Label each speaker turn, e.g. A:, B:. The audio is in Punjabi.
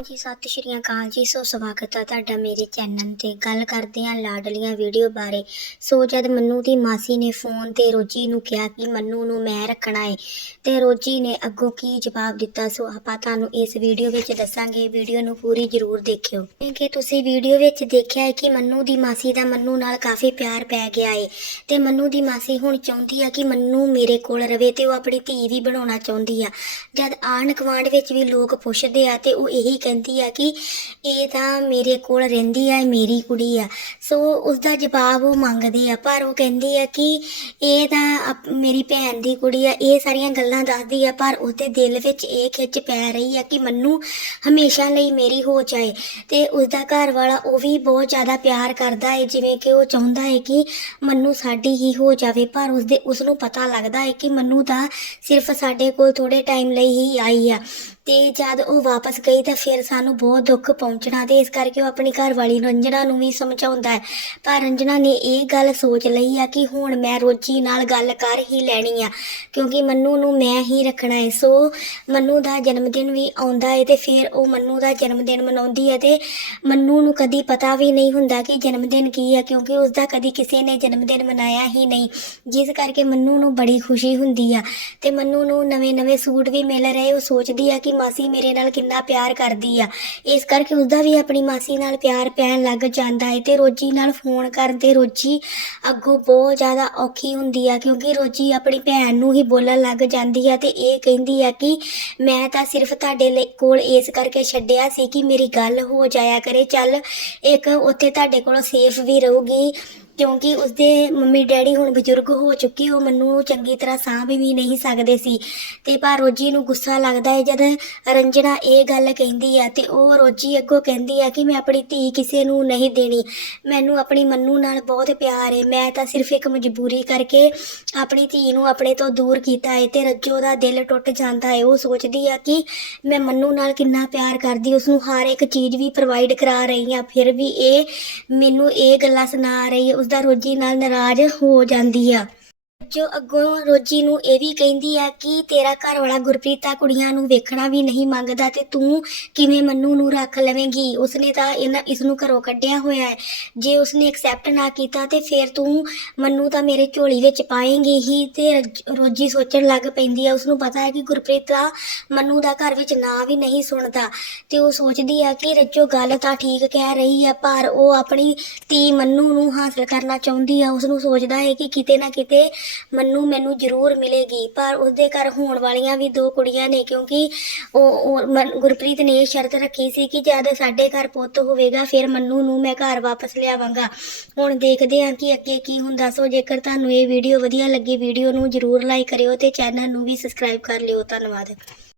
A: ਜੀ, ਸਤਿ ਸ਼੍ਰੀ ਅਕਾਲ ਜੀ, ਸੋ ਸਵਾਗਤ ਹੈ ਤੁਹਾਡਾ ਮੇਰੇ ਚੈਨਲ ਤੇ। ਗੱਲ ਕਰਦੇ ਹਾਂ ਲਾਡਲੀਆਂ ਵੀਡੀਓ ਬਾਰੇ। ਸੋ ਜਦ ਮੰਨੂ ਦੀ ਮਾਸੀ ਨੇ ਫੋਨ ਤੇ ਰੋਜੀ ਨੂੰ ਕਿਹਾ ਕਿ ਮੰਨੂ ਨੂੰ ਮੈਂ ਰੱਖਣਾ ਏ, ਤੇ ਰੋਜੀ ਨੇ ਅੱਗੋਂ ਕੀ ਜਵਾਬ ਦਿੱਤਾ, ਸੋ ਆਪਾਂ ਤੁਹਾਨੂੰ ਇਸ ਵੀਡੀਓ ਵਿੱਚ ਦੱਸਾਂਗੇ। ਵੀਡੀਓ ਨੂੰ ਪੂਰੀ ਜ਼ਰੂਰ ਦੇਖਿਓ। ਕਿਉਂਕਿ ਤੁਸੀਂ ਵੀਡੀਓ ਵਿੱਚ ਦੇਖਿਆ ਹੈ ਕਿ ਮੰਨੂ ਦੀ ਮਾਸੀ ਦਾ ਮੰਨੂ ਨਾਲ ਕਾਫੀ ਪਿਆਰ ਪੈ ਗਿਆ ਏ, ਤੇ ਮੰਨੂ ਦੀ ਮਾਸੀ ਹੁਣ ਚਾਹੁੰਦੀ ਆ ਕਿ ਮੰਨੂ ਮੇਰੇ ਕੋਲ ਰਵੇ ਤੇ ਉਹ ਆਪਣੀ ਧੀ ਵੀ ਬਣਾਉਣਾ ਚਾਹੁੰਦੀ ਆ। ਜਦ ਆਣ ਕਵਾਂਡ ਵਿੱਚ ਵੀ ਲੋਕ ਪੁੱਛਦੇ ਆ ਤੇ ਉਹ ਇਹੀ ਕਹਿੰਦੀ ਆ ਕਿ ਇਹ ਤਾਂ ਮੇਰੇ ਕੋਲ ਰਹਿੰਦੀ ਆ, ਇਹ ਮੇਰੀ ਕੁੜੀ ਆ। ਸੋ ਉਸ ਦਾ ਜਵਾਬ ਉਹ ਮੰਗਦੀ ਆ, ਪਰ ਉਹ ਕਹਿੰਦੀ ਆ ਕਿ ਇਹ ਤਾਂ ਅਪ- ਮੇਰੀ ਭੈਣ ਦੀ ਕੁੜੀ ਆ, ਇਹ ਸਾਰੀਆਂ ਗੱਲਾਂ ਦੱਸਦੀ ਆ, ਪਰ ਉਹਦੇ ਦਿਲ ਵਿੱਚ ਇਹ ਖਿੱਚ ਪੈ ਰਹੀ ਆ ਕਿ ਮੰਨੂ ਹਮੇਸ਼ਾ ਲਈ ਮੇਰੀ ਹੋ ਜਾਏ। ਤੇ ਉਸ ਦਾ ਘਰ ਵਾਲਾ ਉਹ ਵੀ ਬਹੁਤ ਜ਼ਿਆਦਾ ਪਿਆਰ ਕਰਦਾ ਹੈ ਜਿਵੇਂ ਕਿ ਉਹ ਚਾਹੁੰਦਾ ਹੈ ਕਿ ਮੰਨੂ ਸਾਡੀ ਹੀ ਹੋ ਜਾਵੇ, ਪਰ ਉਸਦੇ ਉਸ ਨੂੰ ਪਤਾ ਲੱਗਦਾ ਹੈ ਕਿ ਮੰਨੂ ਤਾਂ ਸਿਰਫ ਸਾਡੇ ਕੋਲ ਥੋੜੇ ਟਾਈਮ ਲਈ ਹੀ ਆਈ ਆ। ਤੇ ਜਦ ਉਹ ਵਾਪਸ ਗਈ ਤਾਂ ਫਿਰ ਸਾਨੂੰ ਬਹੁਤ ਦੁੱਖ ਪਹੁੰਚਣਾ ਤੇ ਇਸ ਕਰਕੇ ਉਹ ਆਪਣੀ ਘਰ ਵਾਲੀ ਰੰਜਨਾ ਨੂੰ ਵੀ ਸਮਝਾਉਂਦਾ ਹੈ। ਪਰ ਰੰਜਨਾ ਨੇ ਇਹ ਗੱਲ ਸੋਚ ਲਈ ਆ ਕਿ ਹੁਣ ਮੈਂ ਰੋਜੀ ਨਾਲ ਗੱਲ ਕਰ ਹੀ ਲੈਣੀ ਆ, ਕਿਉਂਕਿ ਮੰਨੂ ਨੂੰ ਮੈਂ ਹੀ ਰੱਖਣਾ ਹੈ। ਸੋ ਮੰਨੂ ਦਾ ਜਨਮ ਦਿਨ ਵੀ ਆਉਂਦਾ ਹੈ ਤੇ ਫਿਰ ਉਹ ਮੰਨੂ ਦਾ ਜਨਮ ਦਿਨ ਮਨਾਉਂਦੀ ਹੈ ਤੇ ਮੰਨੂ ਨੂੰ ਕਦੀ ਪਤਾ ਵੀ ਨਹੀਂ ਹੁੰਦਾ ਕਿ ਜਨਮ ਦਿਨ ਕੀ ਹੈ ਕਿਉਂਕਿ ਉਸ ਦਾ ਕਦੀ ਕਿਸੇ ਨੇ ਜਨਮ ਦਿਨ ਮਨਾਇਆ ਹੀ ਨਹੀਂ। ਜਿਸ ਕਰਕੇ ਮੰਨੂ ਨੂੰ ਬੜੀ ਖੁਸ਼ੀ ਹੁੰਦੀ ਆ ਤੇ ਮੰਨੂ ਨੂੰ ਨਵੇਂ-ਨਵੇਂ ਸੂਟ ਵੀ ਮਿਲ ਰਹੇ, ਉਹ ਸੋਚਦੀ ਆ ਕਿ ਮਾਸੀ ਮੇਰੇ ਨਾਲ ਕਿੰਨਾ ਪਿਆਰ ਕਰਦੀ ਆ। ਇਸ ਕਰਕੇ ਉਸਦਾ ਵੀ ਆਪਣੀ ਮਾਸੀ ਨਾਲ ਪਿਆਰ ਪੈਣ ਲੱਗ ਜਾਂਦਾ ਹੈ ਤੇ ਰੋਜੀ ਨਾਲ ਫੋਨ ਕਰਦੇ ਰੋਜੀ ਅੱਗੋਂ ਬਹੁਤ ਜ਼ਿਆਦਾ ਔਖੀ ਹੁੰਦੀ ਆ ਕਿਉਂਕਿ ਰੋਜੀ ਆਪਣੀ ਭੈਣ ਨੂੰ ਹੀ ਬੋਲਣ ਲੱਗ ਜਾਂਦੀ ਆ ਤੇ ਇਹ ਕਹਿੰਦੀ ਆ ਕਿ ਮੈਂ ਤਾਂ ਸਿਰਫ ਤੁਹਾਡੇ ਲਈ ਕੋਲ ਇਸ ਕਰਕੇ ਛੱਡਿਆ ਸੀ ਕਿ ਮੇਰੀ ਗੱਲ ਹੋ ਜਾਇਆ ਕਰੇ। ਚੱਲ ਇੱਕ ਉੱਥੇ ਤੁਹਾਡੇ ਕੋਲ ਸੇਫ ਵੀ ਰਹੂਗੀ। ਕਿਉਂਕਿ ਉਸਦੇ ਮੰਮੀ ਡੈਡੀ ਹੁਣ ਬਜ਼ੁਰਗ ਹੋ ਚੁੱਕੇ, ਉਹ ਮੈਨੂੰ ਚੰਗੀ ਤਰ੍ਹਾਂ ਸਾਂਭ ਵੀ ਨਹੀਂ ਸਕਦੇ ਸੀ। ਤੇ ਪਰ ਰੋਜੀ ਨੂੰ ਗੁੱਸਾ ਲੱਗਦਾ ਹੈ ਜਦ ਰੰਜਨਾ ਇਹ ਗੱਲ ਕਹਿੰਦੀ ਆ ਤੇ ਉਹ ਰੋਜੀ ਅੱਗੋਂ ਕਹਿੰਦੀ ਆ ਕਿ ਮੈਂ ਆਪਣੀ ਧੀ ਕਿਸੇ ਨੂੰ ਨਹੀਂ ਦੇਣੀ। ਮੈਨੂੰ ਆਪਣੀ ਮੰਨੂ ਨਾਲ ਬਹੁਤ ਪਿਆਰ ਹੈ ਮੈਂ ਤਾਂ ਸਿਰਫ ਇੱਕ ਮਜਬੂਰੀ ਕਰਕੇ ਆਪਣੀ ਧੀ ਨੂੰ ਆਪਣੇ ਤੋਂ ਦੂਰ ਕੀਤਾ ਹੈ ਤੇ ਰੱਜੋ ਦਾ ਦਿਲ ਟੁੱਟ ਜਾਂਦਾ ਹੈ ਉਹ ਸੋਚਦੀ ਆ ਕਿ ਮੈਂ ਮੰਨੂ ਨਾਲ ਕਿੰਨਾ ਪਿਆਰ ਕਰਦੀ ਉਸ ਨੂੰ ਹਰ ਇੱਕ ਚੀਜ਼ ਵੀ ਪ੍ਰੋਵਾਈਡ ਕਰਾ ਰਹੀ ਆ। ਫਿਰ ਵੀ ਇਹ ਮੈਨੂੰ ਇਹ ਗੱਲਾਂ ਸੁਣਾ ਰਹੀ ਹੈ ਉਸ ਦਾ ਰੋਜੀ ਨਾਲ ਨਾਰਾਜ਼ ਹੋ ਜਾਂਦੀ ਆ। ਜੋ ਅੱਗੋਂ ਰੋਜੀ ਨੂੰ ਇਹ ਵੀ ਕਹਿੰਦੀ ਆ ਕਿ ਤੇਰਾ ਘਰ ਵਾਲਾ ਗੁਰਪ੍ਰੀਤ ਤਾਂ ਕੁੜੀਆਂ ਨੂੰ ਵੇਖਣਾ ਵੀ ਨਹੀਂ ਮੰਗਦਾ ਤੇ ਤੂੰ ਕਿਵੇਂ ਮੰਨੂ ਨੂੰ ਰੱਖ ਲਵੇਂਗੀ? ਉਸਨੇ ਤਾਂ ਇਹਨਾਂ, ਇਸ ਨੂੰ ਘਰੋਂ ਕੱਢਿਆ ਹੋਇਆ ਹੈ। ਜੇ ਉਸਨੇ ਐਕਸੈਪਟ ਨਾ ਕੀਤਾ ਤੇ ਫਿਰ ਤੂੰ ਮੰਨੂ ਤਾਂ ਮੇਰੇ ਝੋਲੀ ਵਿੱਚ ਪਾਏਂਗੀ ਹੀ ਤੇ ਰੱਜ, ਰੋਜੀ ਸੋਚਣ ਲੱਗ ਪੈਂਦੀ ਆ। ਉਸਨੂੰ ਪਤਾ ਹੈ ਕਿ ਗੁਰਪ੍ਰੀਤ ਦਾ ਮੰਨੂ ਦਾ ਘਰ ਵਿੱਚ ਨਾਂ ਵੀ ਨਹੀਂ ਸੁਣਦਾ ਤੇ ਉਹ ਸੋਚਦੀ ਆ ਕਿ ਰੱਜੋ ਗੱਲ ਤਾਂ ਠੀਕ ਕਹਿ ਰਹੀ ਆ, ਪਰ ਉਹ ਆਪਣੀ ਧੀ ਮੰਨੂ ਨੂੰ ਹਾਸਲ ਕਰਨਾ ਚਾਹੁੰਦੀ ਆ। ਉਸ ਨੂੰ ਸੋਚਦਾ ਹੈ ਕਿ ਕਿਤੇ ਨਾ ਕਿਤੇ ਮੰਨੂ ਮੈਨੂੰ ਜ਼ਰੂਰ ਮਿਲੇਗੀ, ਪਰ ਉਸਦੇ ਘਰ ਹੋਣ ਵਾਲੀਆਂ ਵੀ ਦੋ ਕੁੜੀਆਂ ਨੇ, ਕਿਉਂਕਿ ਉਹ ਉਹ ਮਨ- ਗੁਰਪ੍ਰੀਤ ਨੇ ਇਹ ਸ਼ਰਤ ਰੱਖੀ ਸੀ ਕਿ ਜਦ ਸਾਡੇ ਘਰ ਪੁੱਤ ਹੋਵੇਗਾ, ਫਿਰ ਮੰਨੂ ਨੂੰ ਮੈਂ ਘਰ ਵਾਪਸ ਲਿਆਵਾਂਗਾ। ਹੁਣ ਦੇਖਦੇ ਹਾਂ ਕਿ ਅੱਗੇ ਕੀ ਹੁੰਦਾ। ਸੋ ਜੇਕਰ ਤੁਹਾਨੂੰ ਇਹ ਵੀਡੀਓ ਵਧੀਆ ਲੱਗੀ, ਵੀਡੀਓ ਨੂੰ ਜ਼ਰੂਰ ਲਾਈਕ ਕਰਿਓ ਤੇ ਚੈਨਲ ਨੂੰ ਵੀ ਸਬਸਕ੍ਰਾਈਬ ਕਰ ਲਿਓ। ਧੰਨਵਾਦ।